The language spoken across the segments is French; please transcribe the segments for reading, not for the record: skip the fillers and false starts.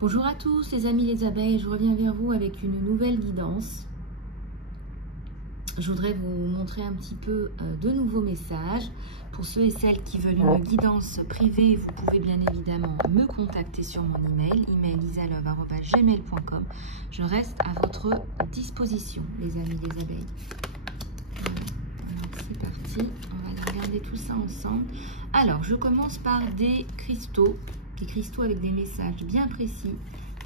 Bonjour à tous les amis les abeilles, je reviens vers vous avec une nouvelle guidance. Je voudrais vous montrer un petit peu de nouveaux messages. Pour ceux et celles qui veulent une guidance privée, vous pouvez bien évidemment me contacter sur mon email isalove@gmail.com. Je reste à votre disposition les amis les abeilles. Alors c'est parti, on va regarder tout ça ensemble. Alors je commence par des cristaux avec des messages bien précis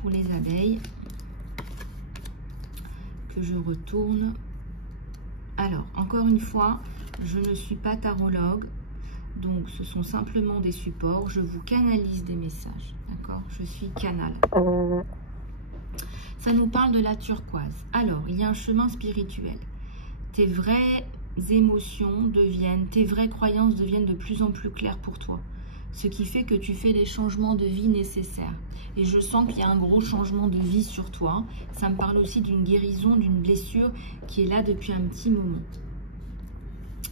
pour les abeilles que je retourne. Alors, encore une fois, je ne suis pas tarologue, donc ce sont simplement des supports. Je vous canalise des messages, d'accord? Je suis canal. Ça nous parle de la turquoise. Alors, il y a un chemin spirituel. Tes vraies émotions deviennent, tes vraies croyances deviennent de plus en plus claires pour toi. Ce qui fait que tu fais des changements de vie nécessaires. Et je sens qu'il y a un gros changement de vie sur toi. Ça me parle aussi d'une guérison, d'une blessure qui est là depuis un petit moment.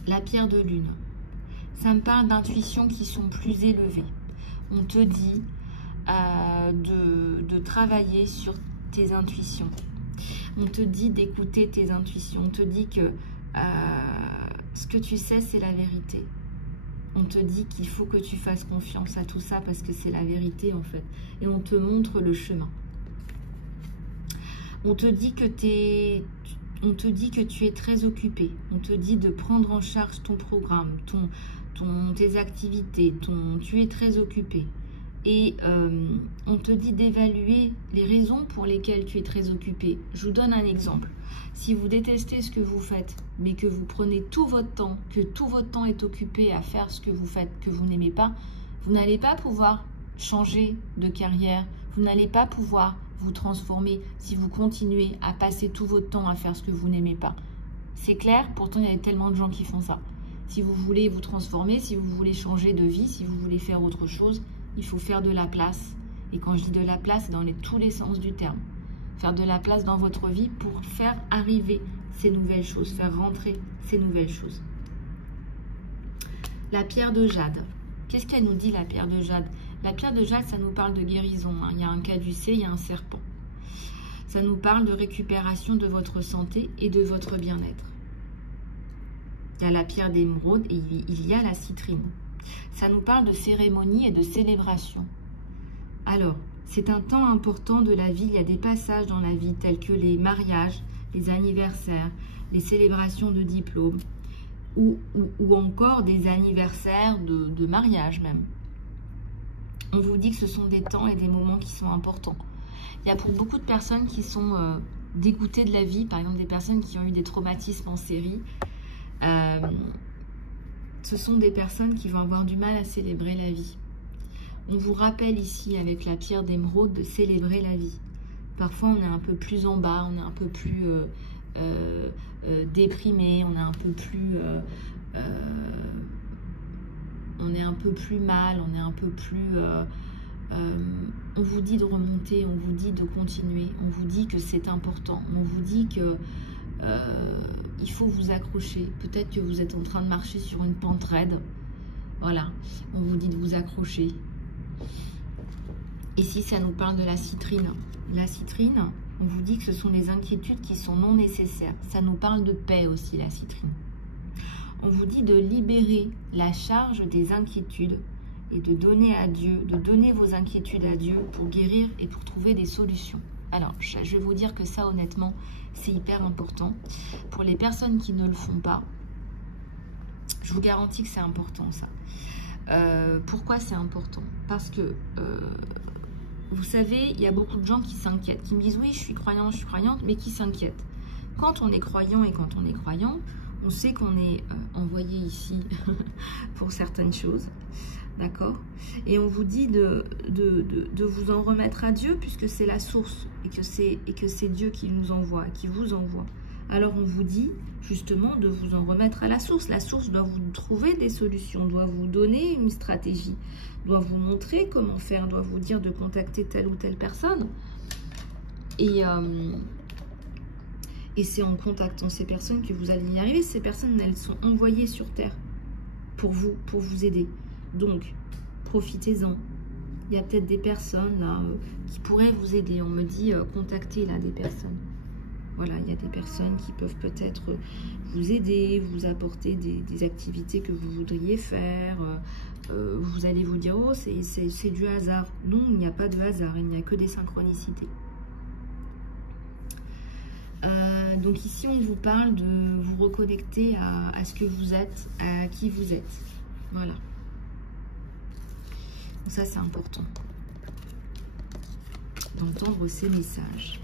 La pierre de lune. Ça me parle d'intuitions qui sont plus élevées. On te dit de travailler sur tes intuitions. On te dit d'écouter tes intuitions. On te dit que ce que tu sais, c'est la vérité. On te dit qu'il faut que tu fasses confiance à tout ça parce que c'est la vérité en fait. Et on te montre le chemin. On te dit que tu es très occupé. On te dit de prendre en charge ton programme, tes activités. Tu es très occupé. Et on te dit d'évaluer les raisons pour lesquelles tu es très occupé. Je vous donne un exemple. Si vous détestez ce que vous faites, mais que vous prenez tout votre temps, que tout votre temps est occupé à faire ce que vous faites, que vous n'aimez pas, vous n'allez pas pouvoir changer de carrière, vous n'allez pas pouvoir vous transformer si vous continuez à passer tout votre temps à faire ce que vous n'aimez pas. C'est clair? Pourtant, il y a tellement de gens qui font ça. Si vous voulez vous transformer, si vous voulez changer de vie, si vous voulez faire autre chose, il faut faire de la place. Et quand je dis de la place, c'est dans tous les sens du terme. Faire de la place dans votre vie pour faire arriver ces nouvelles choses, faire rentrer ces nouvelles choses. La pierre de jade. Qu'est-ce qu'elle nous dit, la pierre de jade? La pierre de jade, ça nous parle de guérison. Hein. Il y a un caducée, il y a un serpent. Ça nous parle de récupération de votre santé et de votre bien-être. Il y a la pierre d'émeraude et il y a la citrine. Ça nous parle de cérémonie et de célébration. Alors, c'est un temps important de la vie. Il y a des passages dans la vie tels que les mariages, les anniversaires, les célébrations de diplômes ou encore des anniversaires de mariage même. On vous dit que ce sont des temps et des moments qui sont importants. Il y a pour beaucoup de personnes qui sont dégoûtées de la vie, par exemple des personnes qui ont eu des traumatismes en série. Ce sont des personnes qui vont avoir du mal à célébrer la vie. On vous rappelle ici, avec la pierre d'émeraude, de célébrer la vie. Parfois, on est un peu plus en bas, on est un peu plus déprimé, on est un peu plus... on est un peu plus mal, on est un peu plus... on vous dit de remonter, on vous dit de continuer, on vous dit que c'est important, on vous dit que... il faut vous accrocher. Peut-être que vous êtes en train de marcher sur une pente raide. Voilà. On vous dit de vous accrocher. Ici, ça nous parle de la citrine. La citrine, on vous dit que ce sont des inquiétudes qui sont non nécessaires. Ça nous parle de paix aussi, la citrine. On vous dit de libérer la charge des inquiétudes et de donner à Dieu, de donner vos inquiétudes à Dieu pour guérir et pour trouver des solutions. Alors, je vais vous dire que ça, honnêtement, c'est hyper important. Pour les personnes qui ne le font pas, je vous garantis que c'est important, ça. Pourquoi c'est important? Parce que, vous savez, il y a beaucoup de gens qui s'inquiètent, qui me disent « Oui, je suis croyante, mais qui s'inquiètent. » Quand on est croyant et quand on est croyant, on sait qu'on est envoyé ici pour certaines choses. D'accord? Et on vous dit de vous en remettre à Dieu puisque c'est la source et que c'est Dieu qui nous envoie, qui vous envoie. Alors on vous dit justement de vous en remettre à la source. La source doit vous trouver des solutions, doit vous donner une stratégie, doit vous montrer comment faire, doit vous dire de contacter telle ou telle personne. Et c'est en contactant ces personnes que vous allez y arriver. Ces personnes, elles sont envoyées sur Terre pour vous aider. Donc, profitez-en. Il y a peut-être des personnes là qui pourraient vous aider. On me dit contactez là des personnes. Voilà, il y a des personnes qui peuvent peut-être vous aider, vous apporter des activités que vous voudriez faire. Vous allez vous dire, oh, c'est du hasard. Non, il n'y a pas de hasard, il n'y a que des synchronicités. Donc ici, on vous parle de vous reconnecter à ce que vous êtes, à qui vous êtes. Voilà. Donc ça, c'est important d'entendre ces messages.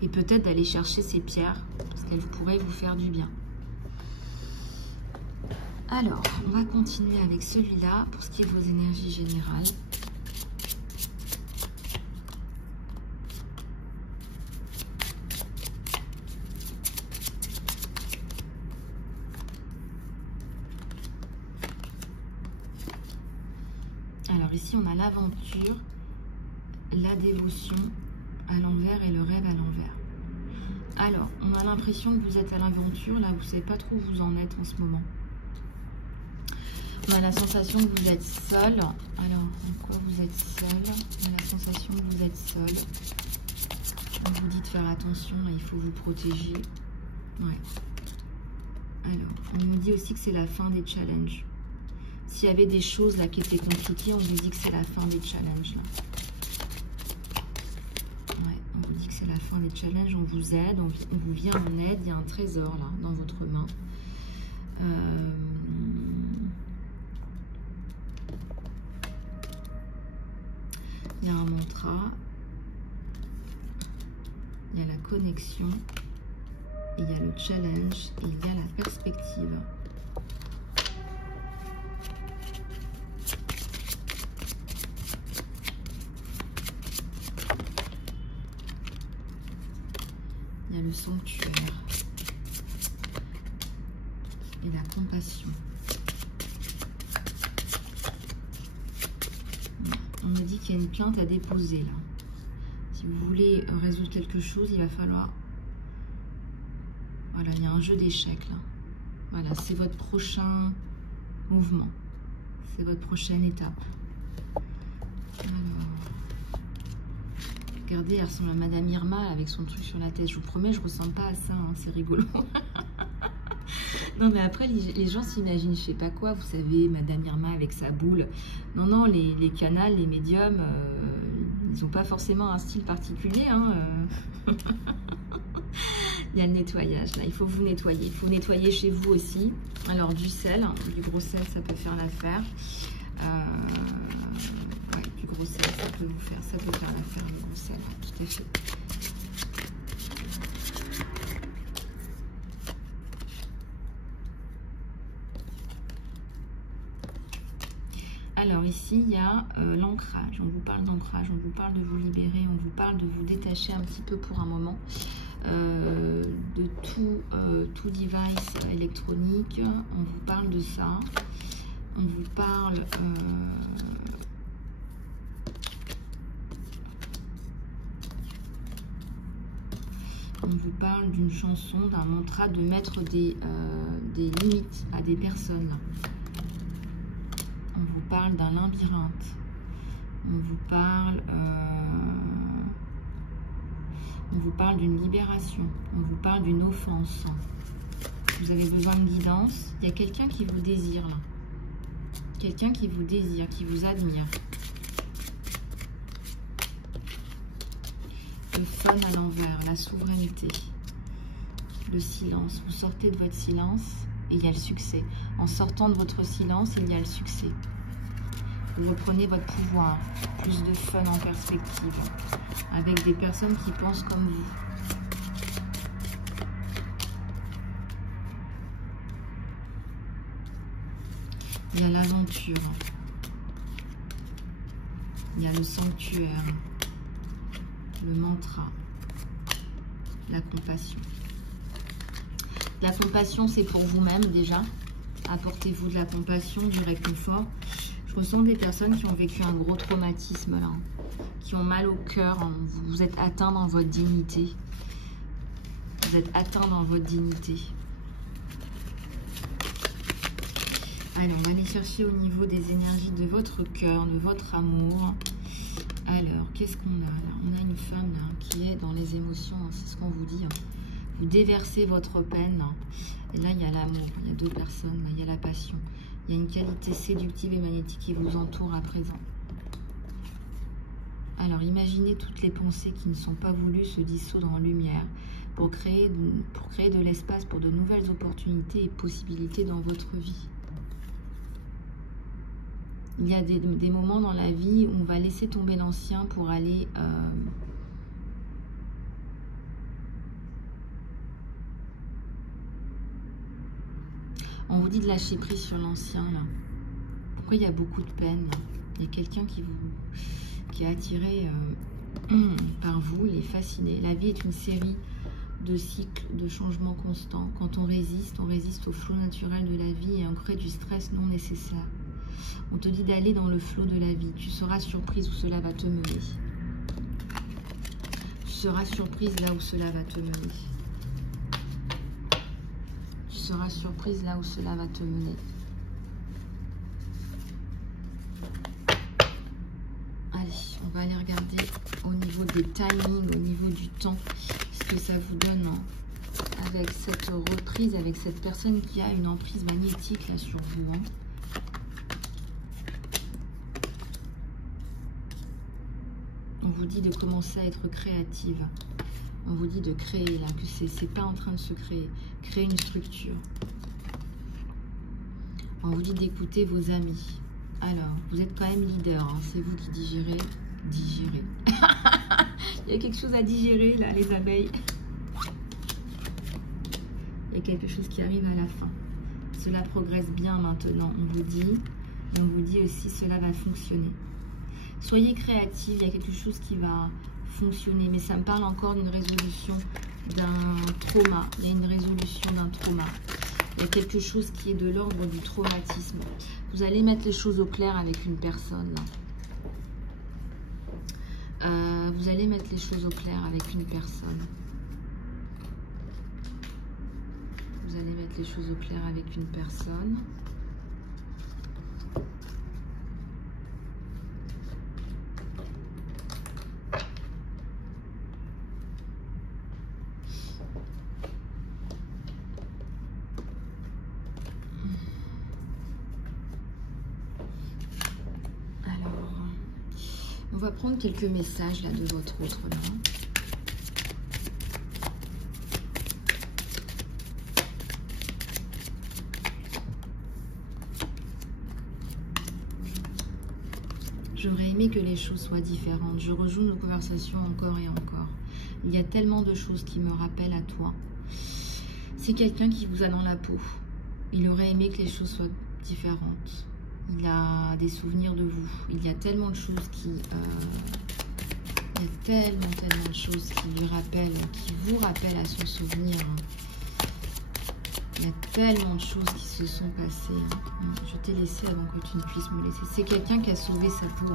Et peut-être d'aller chercher ces pierres, parce qu'elles pourraient vous faire du bien. Alors, on va continuer avec celui-là, pour ce qui est de vos énergies générales. Alors ici, on a l'aventure, la dévotion à l'envers et le rêve à l'envers. Alors, on a l'impression que vous êtes à l'aventure, là, vous ne savez pas trop où vous en êtes en ce moment. On a la sensation que vous êtes seul. Alors, en quoi vous êtes seul? On a la sensation que vous êtes seul. On vous dit de faire attention, il faut vous protéger. Ouais. Alors, on me dit aussi que c'est la fin des challenges. S'il y avait des choses là qui étaient compliquées, on vous dit que c'est la fin des challenges. Là. Ouais, on vous dit que c'est la fin des challenges, on vous aide, on vous vient en aide. Il y a un trésor là dans votre main. Il y a un mantra. Il y a la connexion. Et il y a le challenge. Et il y a la perspective. Il y a le sanctuaire et la compassion. On me dit qu'il y a une plainte à déposer là. Si vous voulez résoudre quelque chose, il va falloir... Voilà, il y a un jeu d'échecs là. Voilà, c'est votre prochain mouvement. C'est votre prochaine étape. Alors... Regardez, elle ressemble à Madame Irma avec son truc sur la tête. Je vous promets, je ne ressemble pas à ça. Hein, c'est rigolo. Non, mais après, les gens s'imaginent je sais pas quoi. Vous savez, Madame Irma avec sa boule. Non, non, les canals, les médiums, ils n'ont pas forcément un style particulier. Hein, Il y a le nettoyage. Là, il faut vous nettoyer. Il faut nettoyer chez vous aussi. Alors, du sel, du gros sel, ça peut faire l'affaire. Du gros sel, ça peut faire l'affaire, le gros sel, tout à fait. Alors ici, il y a l'ancrage. On vous parle d'ancrage, on vous parle de vous libérer, on vous parle de vous détacher un petit peu pour un moment de tout device électronique. On vous parle de ça. On vous parle... on vous parle d'une chanson, d'un mantra, de mettre des limites à des personnes. On vous parle d'un labyrinthe. On vous parle d'une libération. On vous parle d'une offense. Vous avez besoin de guidance. Il y a quelqu'un qui vous désire là. Quelqu'un qui vous désire, qui vous admire. Le fun à l'envers, la souveraineté, le silence. Vous sortez de votre silence et il y a le succès. En sortant de votre silence, il y a le succès. Vous reprenez votre pouvoir, plus de fun en perspective, avec des personnes qui pensent comme vous. Il y a l'aventure, il y a le sanctuaire, le mantra, la compassion. La compassion, c'est pour vous-même déjà. Apportez-vous de la compassion, du réconfort. Je ressens des personnes qui ont vécu un gros traumatisme là, qui ont mal au cœur. Vous êtes atteint dans votre dignité. Vous êtes atteint dans votre dignité. Alors, on va aller chercher au niveau des énergies de votre cœur, de votre amour. Alors, qu'est-ce qu'on a là? On a une femme là, qui est dans les émotions, hein, c'est ce qu'on vous dit. Hein. Vous déversez votre peine. Hein. Et là, il y a l'amour, il y a deux personnes, là, il y a la passion. Il y a une qualité séductive et magnétique qui vous entoure à présent. Alors, imaginez toutes les pensées qui ne sont pas voulues se dissoudre en lumière pour créer de l'espace pour de nouvelles opportunités et possibilités dans votre vie. Il y a des moments dans la vie où on va laisser tomber l'ancien pour aller... On vous dit de lâcher prise sur l'ancien, là. Pourquoi il y a beaucoup de peine? Il y a quelqu'un qui est attiré par vous, il est fasciné. La vie est une série de cycles, de changements constants. Quand on résiste au flot naturel de la vie et on crée du stress non nécessaire. On te dit d'aller dans le flot de la vie. Tu seras surprise où cela va te mener. Tu seras surprise là où cela va te mener. Tu seras surprise là où cela va te mener. Allez, on va aller regarder au niveau des timings, au niveau du temps, ce que ça vous donne hein, avec cette reprise, avec cette personne qui a une emprise magnétique là sur vous. Hein. On vous dit de commencer à être créative. On vous dit de créer, là, que c'est pas en train de se créer. Créer une structure. On vous dit d'écouter vos amis. Alors, vous êtes quand même leader. Hein, c'est vous qui digérez. Digérez. Il y a quelque chose à digérer, là, les abeilles. Il y a quelque chose qui arrive à la fin. Cela progresse bien maintenant, on vous dit. Et on vous dit aussi, cela va fonctionner. Soyez créatifs, il y a quelque chose qui va fonctionner, mais ça me parle encore d'une résolution d'un trauma. Il y a une résolution d'un trauma. Il y a quelque chose qui est de l'ordre du traumatisme. Vous allez mettre les choses au clair avec une personne. Vous allez mettre les choses au clair avec une personne. Vous allez mettre les choses au clair avec une personne. On va prendre quelques messages là de votre autre main. J'aurais aimé que les choses soient différentes. Je rejoue nos conversations encore et encore. Il y a tellement de choses qui me rappellent à toi. C'est quelqu'un qui vous a dans la peau. Il aurait aimé que les choses soient différentes. Il a des souvenirs de vous. Il y a tellement de choses qui... il y a tellement de choses qui lui rappellent, qui vous rappellent à son souvenir. Il y a tellement de choses qui se sont passées. Je t'ai laissé avant que tu ne puisses me laisser. C'est quelqu'un qui a sauvé sa peau.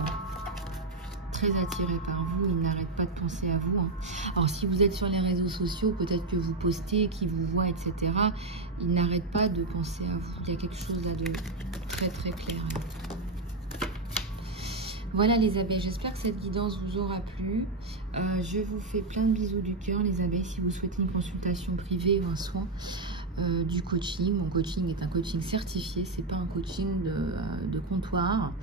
Très attiré par vous. Il n'arrête pas de penser à vous. Alors, si vous êtes sur les réseaux sociaux, peut-être que vous postez, qui vous voit, etc. Il n'arrête pas de penser à vous. Il y a quelque chose là de très très clair. Voilà les abeilles, j'espère que cette guidance vous aura plu. Je vous fais plein de bisous du cœur les abeilles. Si vous souhaitez une consultation privée ou un soin, du coaching. Mon coaching est un coaching certifié, c'est pas un coaching de comptoir.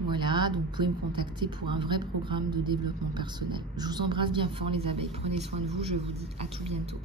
Voilà, donc vous pouvez me contacter pour un vrai programme de développement personnel. Je vous embrasse bien fort les abeilles, prenez soin de vous, je vous dis à tout bientôt.